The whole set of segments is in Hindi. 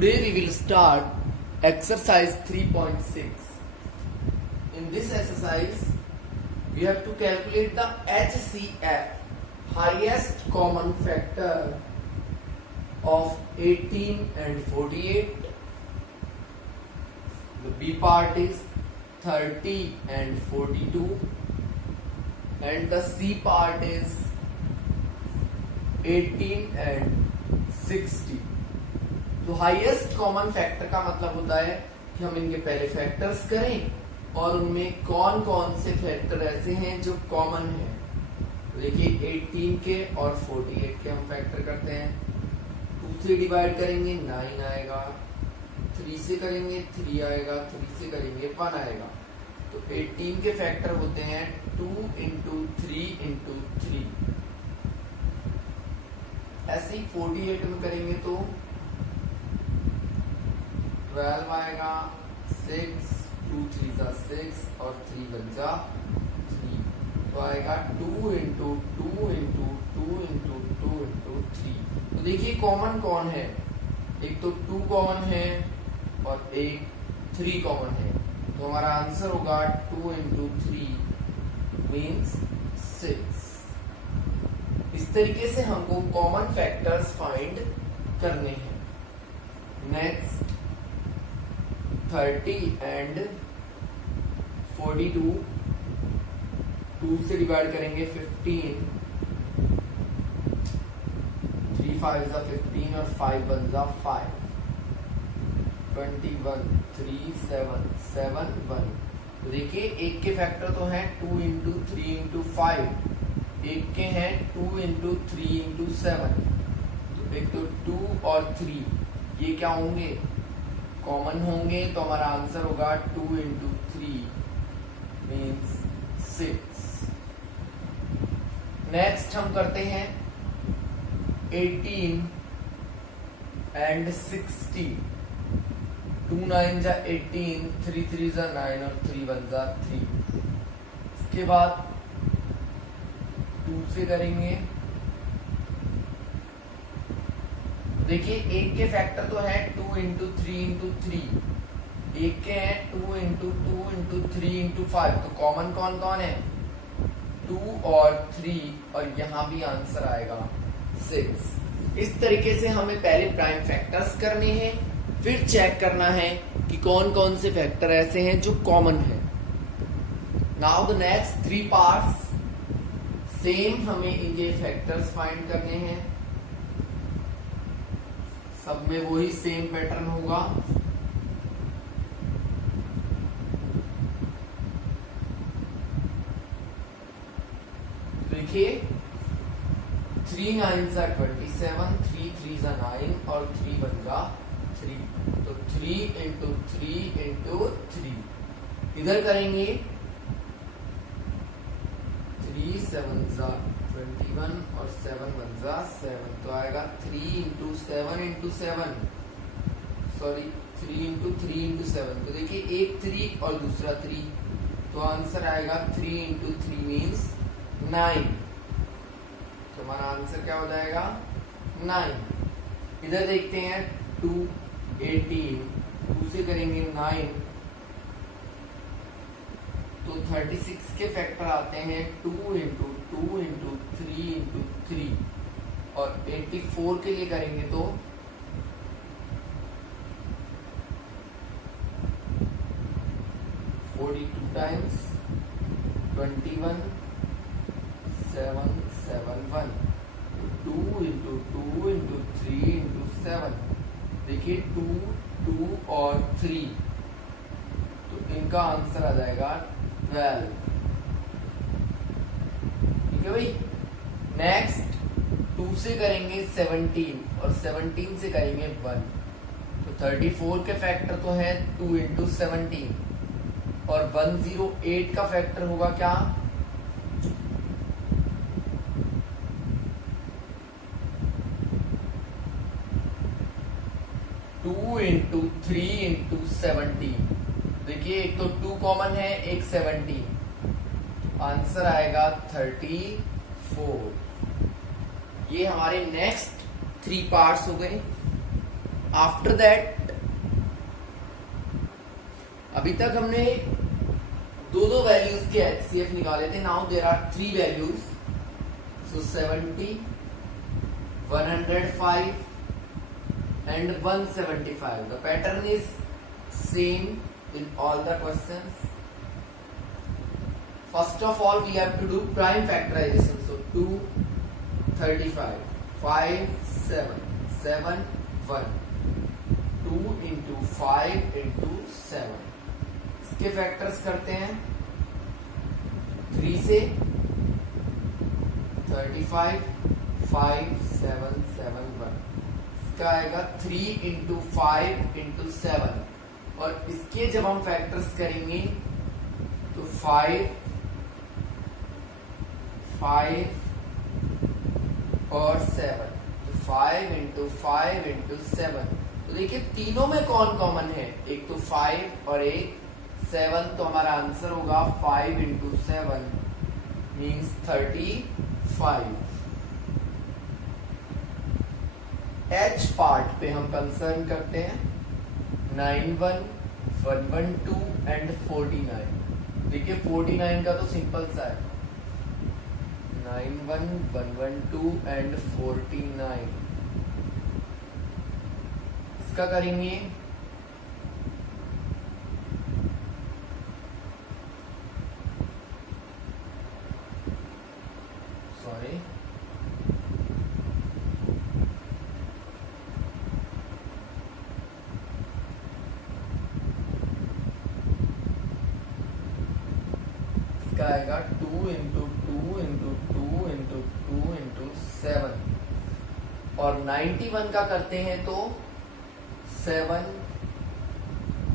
Today we will start exercise 3.6. In this exercise, we have to calculate the HCF, highest common factor of 18 and 48. The B part is 30 and 42, and the C part is 18 and 60. तो हाईएस्ट कॉमन फैक्टर का मतलब होता है कि हम इनके पहले फैक्टर्स करें और उनमें कौन कौन से फैक्टर ऐसे हैं जो कॉमन है। तो देखिए 18 के और 48 के हम फैक्टर करते हैं। 2 से डिवाइड करेंगे 9 आएगा, 3 से करेंगे 3 आएगा, 3 से करेंगे 1 आएगा। तो 18 के फैक्टर होते हैं 2 इंटू 3 इंटू 3। ऐसे ही 48 में करेंगे तो 12 आएगा, 6, 2 3 जा 6 और 3 बन जा 3। तो आएगा 2 इंटू 2 इंटू 2 इंटू 2 इंटू 3। तो देखिए कॉमन कौन है, एक तो 2 कॉमन है और एक 3 कॉमन है। तो हमारा आंसर होगा 2 इंटू 3 मीन्स 6। इस तरीके से हमको कॉमन फैक्टर्स फाइंड करने हैं। नेक्स्ट 30 एंड 42, 2 से डिवाइड करेंगे 15, 3 5 जा 15 और 5 1 जा 5, 21 3 7 7 1। तो देखिए एक के फैक्टर तो हैं 2 इंटू 3 इंटू 5, एक के हैं 2 इंटू 3 इंटू 7। तो एक तो 2 और 3 ये क्या होंगे, कॉमन होंगे। तो हमारा आंसर होगा 2 इंटू 3 मीन्स 6। नेक्स्ट हम करते हैं 18 एंड 60। 2 9 जा 18, 3 3 जा 9 और 3 1 जा 3। इसके बाद 2 से करेंगे। देखिए एक के फैक्टर तो है 2 इंटू 3 इंटू 3, एक के हैं 2 इंटू 2 इंटू 3 इंटू 5। तो कॉमन कौन कौन है, 2 और 3, और यहाँ भी आंसर आएगा 6। इस तरीके से हमें पहले प्राइम फैक्टर्स करने हैं, फिर चेक करना है कि कौन कौन से फैक्टर ऐसे हैं जो कॉमन है। Now the next 3 parts, same हमें इनके फैक्टर्स फाइंड करने हैं। सब में वही सेम पैटर्न होगा। देखिए 3 9 जा 27, 3 3 जा 9 और 3 1 जा 3। तो 3 इंटू 3 इंटू 3। इधर करेंगे 3 7 जा 21 और 7 1 जा 7। तो आएगा 3 into 7 into 7, sorry 3 into 3 into 7। तो देखिए एक 3 और दूसरा 3, तो आंसर आएगा 3 इंटू 3 मीन्स 9। तो हमारा आंसर क्या हो जाएगा 9। इधर देखते हैं 2 18, 2 से करेंगे 9, तो 36 के फैक्टर आते हैं 2 इंटू 2 इंटू 3 इंटू 3, और 84 के लिए करेंगे तो 42 टाइम्स 21 7 7 1। 2 into 2 into 3 into 7। देखिए 2 2 और 3, तो इनका आंसर आ जाएगा 12। ठीक है भाई। नेक्स्ट 2 से करेंगे 17 और 17 से करेंगे 1। तो 34 के फैक्टर तो है 2 इंटू 17, और 108 का फैक्टर होगा क्या, 2 इंटू 3 इंटू 17। देखिए एक तो 2 कॉमन है, एक 17। आंसर आएगा 34। ये हमारे नेक्स्ट 3 पार्ट्स हो गए। आफ्टर दैट अभी तक हमने दो वैल्यूज के HCF निकाले थे. Now there are 3 values. So 70, 105 and 175. The pattern is same in all the questions. First of all, we have to do prime factorization. So 2, 35, 5, 7, 7, 1. 2 into 5 into 7. इसके फैक्टर्स करते हैं 3 से 35, 5, 7, 7, 1. इसका आएगा 3 into 5 into 7. और इसके जब हम फैक्टर्स करेंगे तो 5 और 7. तो 5 into 5 into 7. तो देखिए तीनों में कौन कॉमन है, एक तो 5 और एक 7. तो हमारा आंसर होगा 5 into 7 मीन्स 35. H पार्ट पे हम कंसर्न करते हैं 91, 112 एंड 49. देखिए 49 का तो सिंपल सा है 91, 112 एंड 49. इसका करेंगे आएगा 2 into 2 into 2 into 2 into 7. और 91 का करते हैं तो 7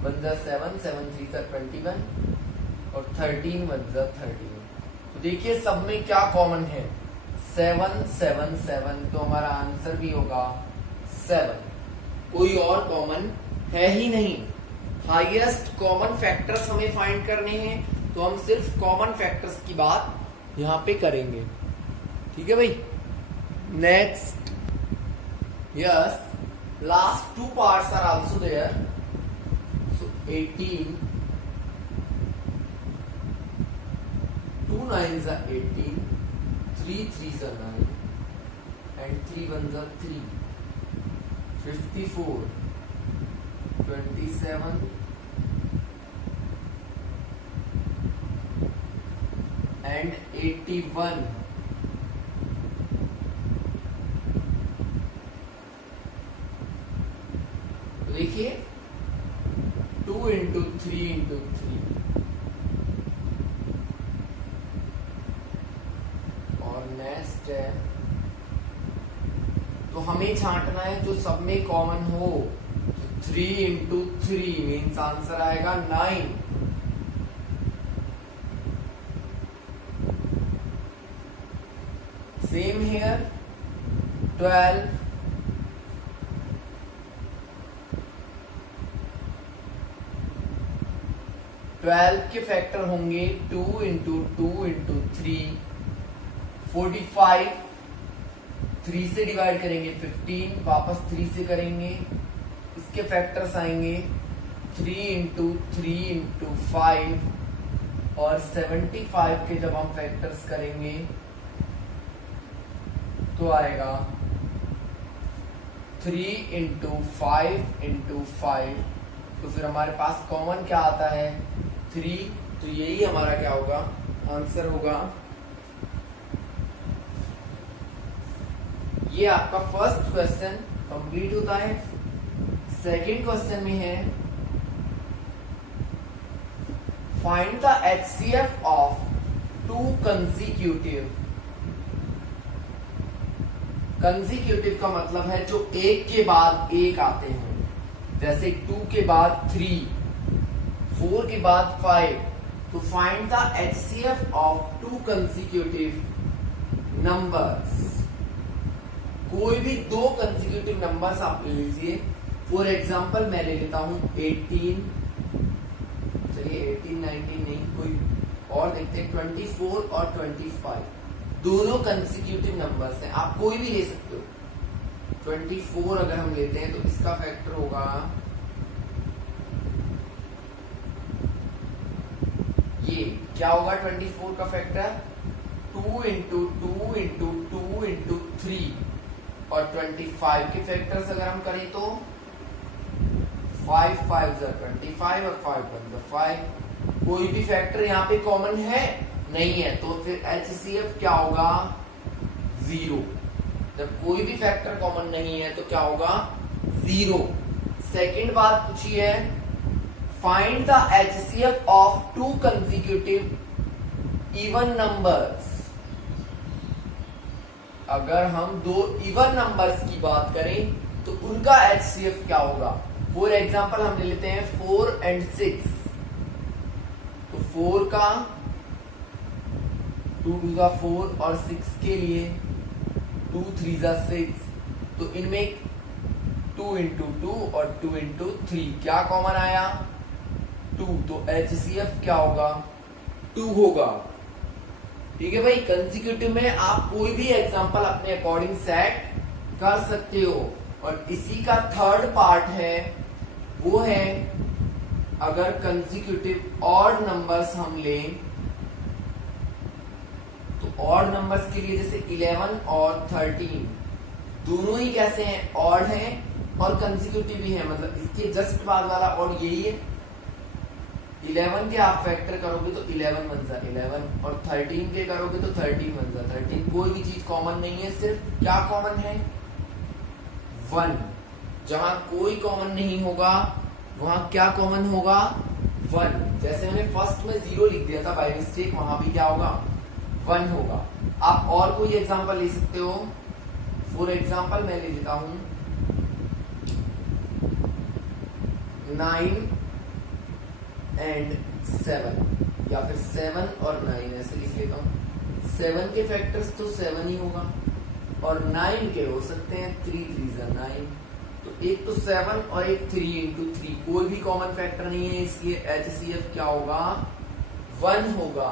1 जा 7, 7 3 जा 21 और 13 1 जा 31. तो देखिए सब में क्या कॉमन है 7 7 7. तो हमारा आंसर भी होगा 7. कोई और कॉमन है ही नहीं. हाईएस्ट कॉमन फैक्टर्स हमें फाइंड करने हैं तो हम सिर्फ कॉमन फैक्टर्स की बात यहां पे करेंगे. ठीक है भाई. Next, yes, last 2 parts are also there. So 18, 2 9s are 18, 3 3s are 9 and 3 1s are 3. 54, 27 and 81. देखिए 2 into 3 into 3. और नेक्स्ट है तो हमें छांटना है जो सब में कॉमन हो. 3 into 3 मीन्स आंसर आएगा 9. Same here 12, 12 के फैक्टर होंगे 2 into 2 into 3. 45, 3 से डिवाइड करेंगे 15, वापस 3 से करेंगे. इसके फैक्टर्स आएंगे 3 into 3 into 5. और 75 के जब हम फैक्टर्स करेंगे तो आएगा 3 into 5 into 5. तो फिर हमारे पास कॉमन क्या आता है 3. तो यही हमारा क्या होगा आंसर होगा. ये आपका फर्स्ट क्वेश्चन कंप्लीट होता है. सेकंड क्वेश्चन में है find the HCF of 2 consecutive. Consecutive का मतलब है जो एक के बाद एक आते हैं. जैसे 2 के बाद 3, 4 के बाद 5. तो find the HCF of 2 consecutive numbers. कोई भी 2 कंसेक्यूटिव नंबर्स आप ले लीजिए. फॉर एग्जाम्पल मैं ले लेता हूं 18, चलिए 18 19 नहीं, कोई और देखते हैं 24 और 25. दोनों कंसेक्यूटिव नंबर्स हैं, आप कोई भी ले सकते हो. 24 अगर हम लेते हैं तो इसका फैक्टर होगा ये, क्या होगा 24 का फैक्टर 2 इंटू 2 इंटू 2 इंटू 3 और 25 के फैक्टर्स अगर हम करें तो 5 5 25 और 5 1 5। कोई भी फैक्टर यहाँ पे कॉमन है नहीं है, तो फिर HCF क्या होगा 0। जब कोई भी फैक्टर कॉमन नहीं है तो क्या होगा 0। सेकंड बात पूछी है, find the HCF of 2 consecutive even numbers. अगर हम 2 इवन नंबर्स की बात करें तो उनका HCF क्या होगा। फॉर एग्जाम्पल हम ले लेते हैं 4 and 6। तो 4 का 2 2 का 4 और 6 के लिए 2 3 जा 6। तो इनमें 2 इंटू 2 और 2 इंटू 3 क्या कॉमन आया 2। तो HCF क्या होगा 2 होगा। ठीक है भाई, कंसेक्यूटिव में आप कोई भी एग्जांपल अपने अकॉर्डिंग सेट कर सकते हो। और इसी का थर्ड पार्ट है, वो है अगर कंसेक्यूटिव ऑड नंबर्स हम लें तो ऑड नंबर्स के लिए जैसे 11 और 13 दोनों ही कैसे हैं ऑड हैं और कंसेक्यूटिव भी है, मतलब इसके जस्ट बाद वाला ऑड यही है। 11 के आप फैक्टर करोगे तो 11 बन जा 11 और 13 के करोगे तो 13 बन जा 13। कोई भी चीज कॉमन नहीं है, सिर्फ क्या कॉमन है 1। जहां कोई कॉमन नहीं होगा वहां क्या कॉमन होगा 1। जैसे मैंने फर्स्ट में 0 लिख दिया था बाय मिस्टेक, वहां भी क्या होगा 1 होगा। आप और कोई एग्जांपल ले सकते हो। फॉर एग्जांपल मैं ले लेता हूं 9 and 7 या फिर 7 और 9 ऐसे लिख लेता हूं। 7 के फैक्टर्स तो 7 ही होगा और 9 के हो सकते हैं 3 3 जा 9। तो एक तो 7 और एक 3 इंटू 3, कोई भी कॉमन फैक्टर नहीं है, इसलिए HCF क्या होगा 1 होगा।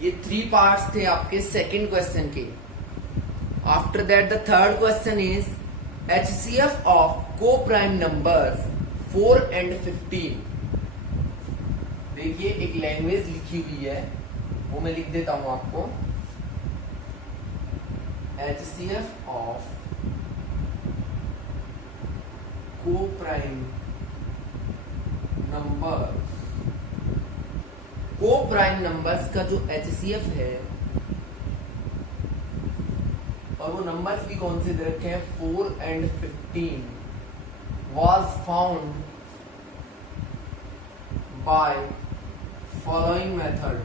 ये 3 पार्ट्स थे आपके सेकंड क्वेश्चन के। After that the third question is HCF of को प्राइम नंबर्स 4 and 15। देखिए एक लैंग्वेज लिखी हुई है, वो मैं लिख देता हूं आपको। HCF ऑफ को प्राइम नंबर्स, को प्राइम नंबर्स का जो HCF है, और वो नंबर्स भी कौन से दे रखे हैं 4 and 15, was found by following method।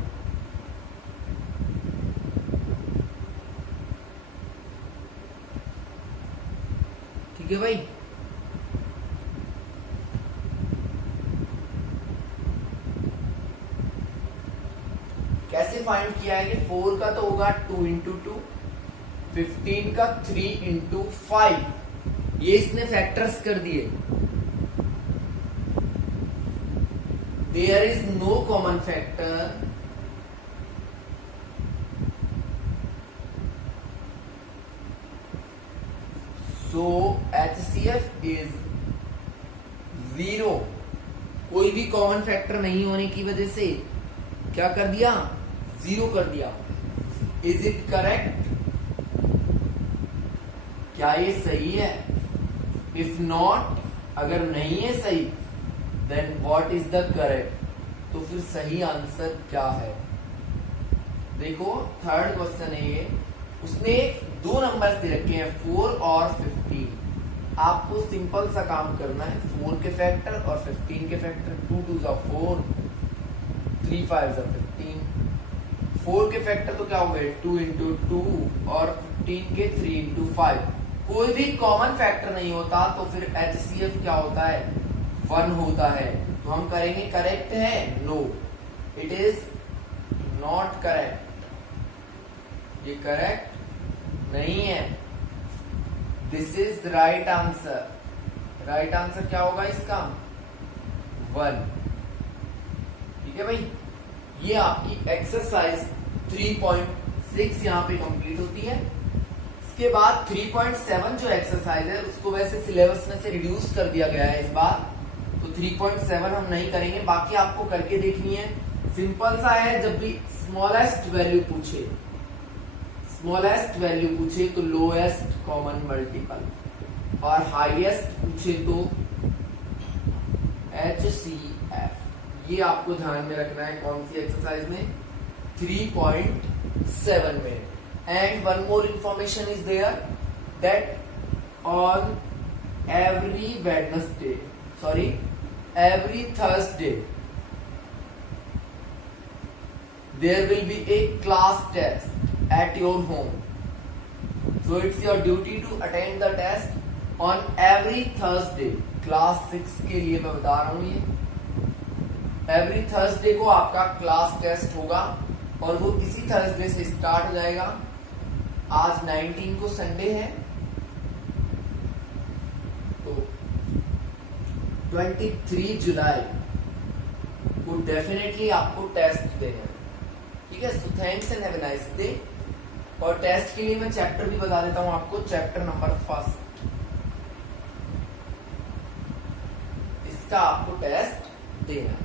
ठीक है भाई, कैसे फाइंड किया है कि 4 का तो होगा 2 इंटू 2, 15 का 3 इंटू 5, ये इसने फैक्टर्स कर दिए। There is no common factor so HCF is 0। कोई भी कॉमन फैक्टर नहीं होने की वजह से क्या कर दिया 0 कर दिया। इज इट करेक्ट, क्या ये सही है। इफ नॉट, अगर नहीं है सही, then what is the correct, तो फिर सही आंसर क्या है। देखो थर्ड क्वेश्चन है ये, उसने 2 नंबर्स दे रखे हैं 4 और 15। आपको सिंपल सा काम करना है, 4 के फैक्टर और 15 के फैक्टर। 2 2 जा 4, 3 5 जा 15। 4 के फैक्टर तो क्या हो गए 2 इंटू 2 और 15 के 3 इंटू 5। कोई भी कॉमन फैक्टर नहीं होता तो फिर HCF क्या होता है 1 होता है। तो हम करेंगे करेक्ट है, no it is not correct, ये करेक्ट नहीं है। This is the right answer. Right answer क्या होगा इसका 1। ठीक है भाई, ये आपकी एक्सरसाइज 3.6 यहाँ पे कंप्लीट होती है। इसके बाद 3.7 जो एक्सरसाइज है उसको वैसे सिलेबस में से रिड्यूस कर दिया गया है इस बार, तो 3.7 हम नहीं करेंगे, बाकी आपको करके देखनी है। सिंपल सा है, जब भी स्मॉलेस्ट वैल्यू पूछे तो लोएस्ट कॉमन मल्टीपल, और हाईएस्ट पूछे तो HCF। ये आपको ध्यान में रखना है कौन सी एक्सरसाइज में, 3.7 में। And one more information is there that on every Thursday there will be a class test at your home, so it's your duty to attend the test on every Thursday। Class 6 के लिए मैं बता रहा हूं, ये एवरी थर्सडे को आपका क्लास टेस्ट होगा और वो इसी थर्सडे से स्टार्ट हो जाएगा। आज 19 को संडे है, तो 23 जुलाई को डेफिनेटली आपको टेस्ट देना है, ठीक है। So thanks and have a nice day. और टेस्ट के लिए मैं चैप्टर भी बता देता हूं आपको, चैप्टर नंबर 1 इसका आपको टेस्ट देना है।